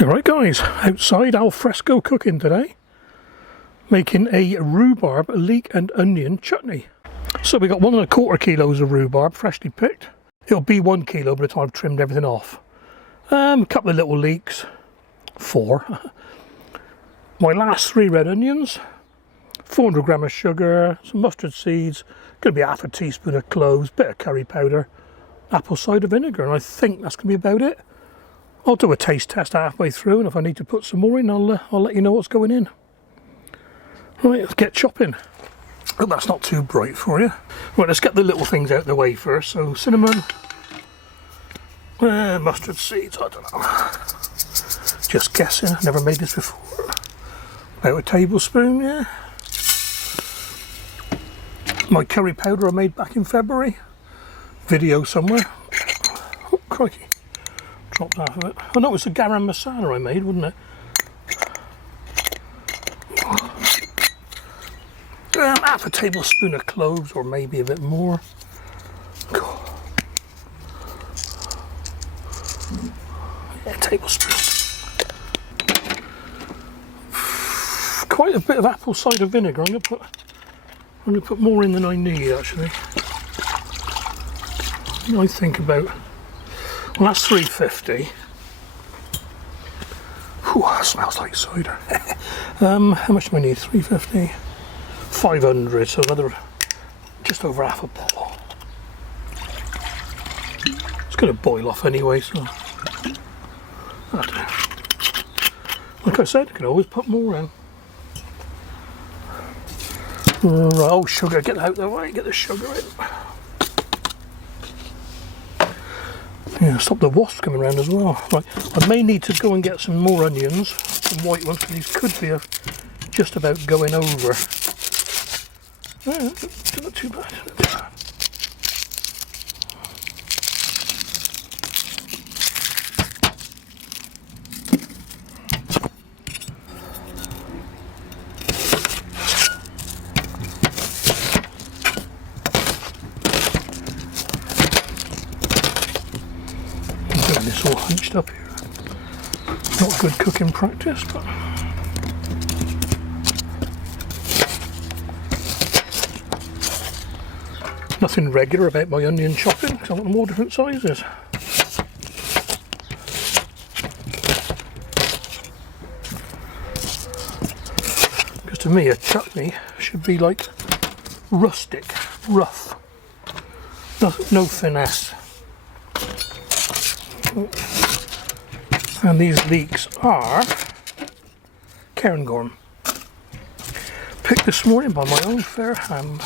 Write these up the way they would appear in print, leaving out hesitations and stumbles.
Alright guys, outside al fresco cooking today, making a rhubarb, leek and onion chutney. So we got 1¼ kilos of rhubarb freshly picked. It'll be 1 kilo by the time I've trimmed everything off. A couple of little leeks, 4. My last 3 red onions, 400 grams of sugar, some mustard seeds, going to be ½ teaspoon of cloves, bit of curry powder, apple cider vinegar, and I think that's going to be about it. I'll do a taste test halfway through, and if I need to put some more in, I'll let you know what's going in. Right, let's get chopping. Hope that's not too bright for you. Right, let's get the little things out of the way first. So cinnamon, mustard seeds, I don't know. Just guessing, I've never made this before. About a tablespoon, yeah. My curry powder I made back in February. Video somewhere. Oh, crikey. Dropped half of it. Oh no, it was the garam masala I made, wasn't it? ½ tablespoon of cloves, or maybe a bit more. Yeah, tablespoon. Quite a bit of apple cider vinegar. I'm going to put more in than I need actually. I think about. Well, that's 350. Whew, that smells like cider. How much do I need? 350. 500, so another just over ½ a bottle. It's going to boil off anyway, so like I said, you can always put more in. Right, oh, sugar, get out of the way, get the sugar in. Yeah, stop the wasps coming around as well. Right, I may need to go and get some more onions, some white ones, because these could be just about going over. Yeah, not too bad. I'm getting this all hunched up here. Not good cooking practice, but. Nothing regular about my onion chopping, because I want them all different sizes. Because to me a chutney should be like rustic, rough, no finesse. And these leeks are cairngorm, picked this morning by my own fair hand.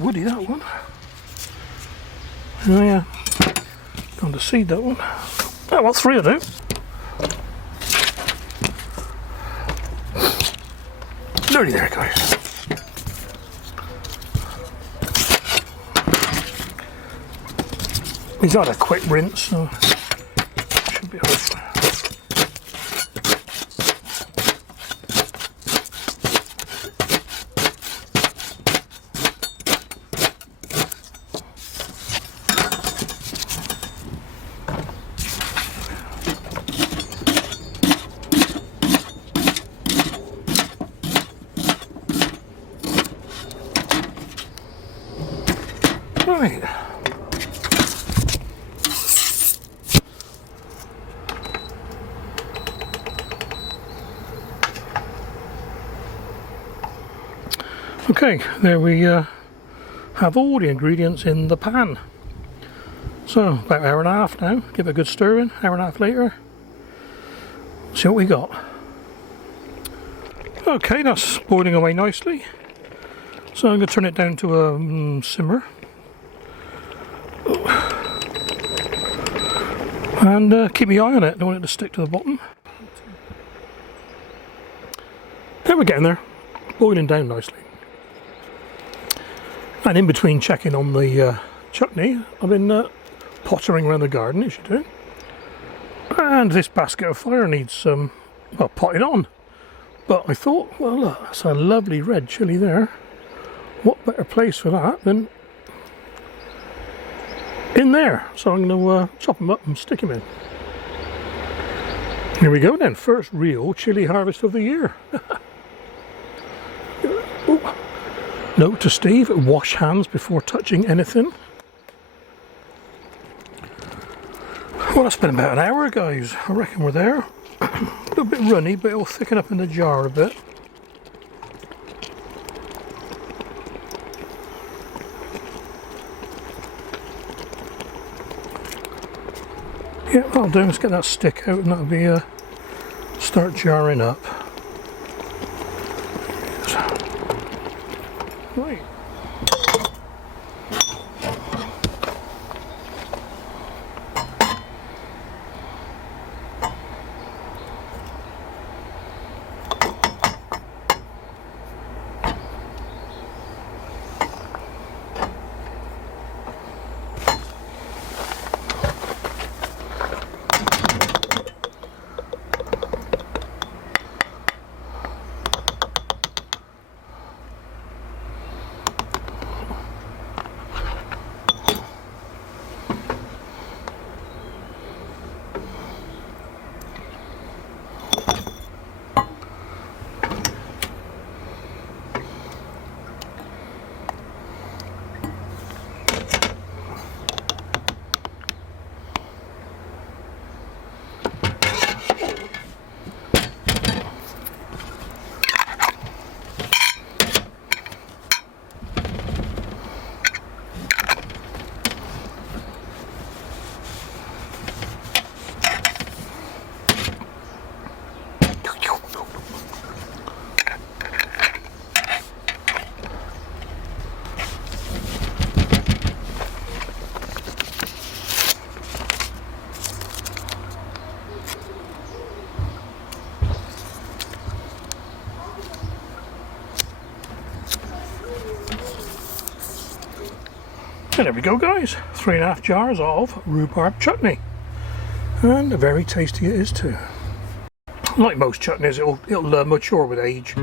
Woody, that one. Oh yeah, going to seed that one. Oh well, 3 I do. Dirty there, guys. He's had a quick rinse, so should be alright. Right. Okay, there we have all the ingredients in the pan. So about 1.5 hours now, give it a good stir in, 1.5 hours later, see what we got. Okay, that's boiling away nicely. So I'm going to turn it down to a simmer. And keep my eye on it, don't want it to stick to the bottom. There we're getting there, boiling down nicely. And in between checking on the chutney, I've been pottering around the garden, as you do. And this basket of fire needs some, well, potting on. But I thought, well, look, that's a lovely red chilli there. What better place for that than in there? So I'm going to chop them up and stick them in. Here we go then, first real chilli harvest of the year. Note to Steve, wash hands before touching anything. Well, that's been about an hour, guys. I reckon we're there. A little bit runny, but it'll thicken up in the jar a bit. Yeah, what I'll do is get that stick out and that'll be start jarring up. Right. And there we go, guys, 3.5 jars of rhubarb chutney, and very tasty it is too. Like most chutneys, it'll mature with age.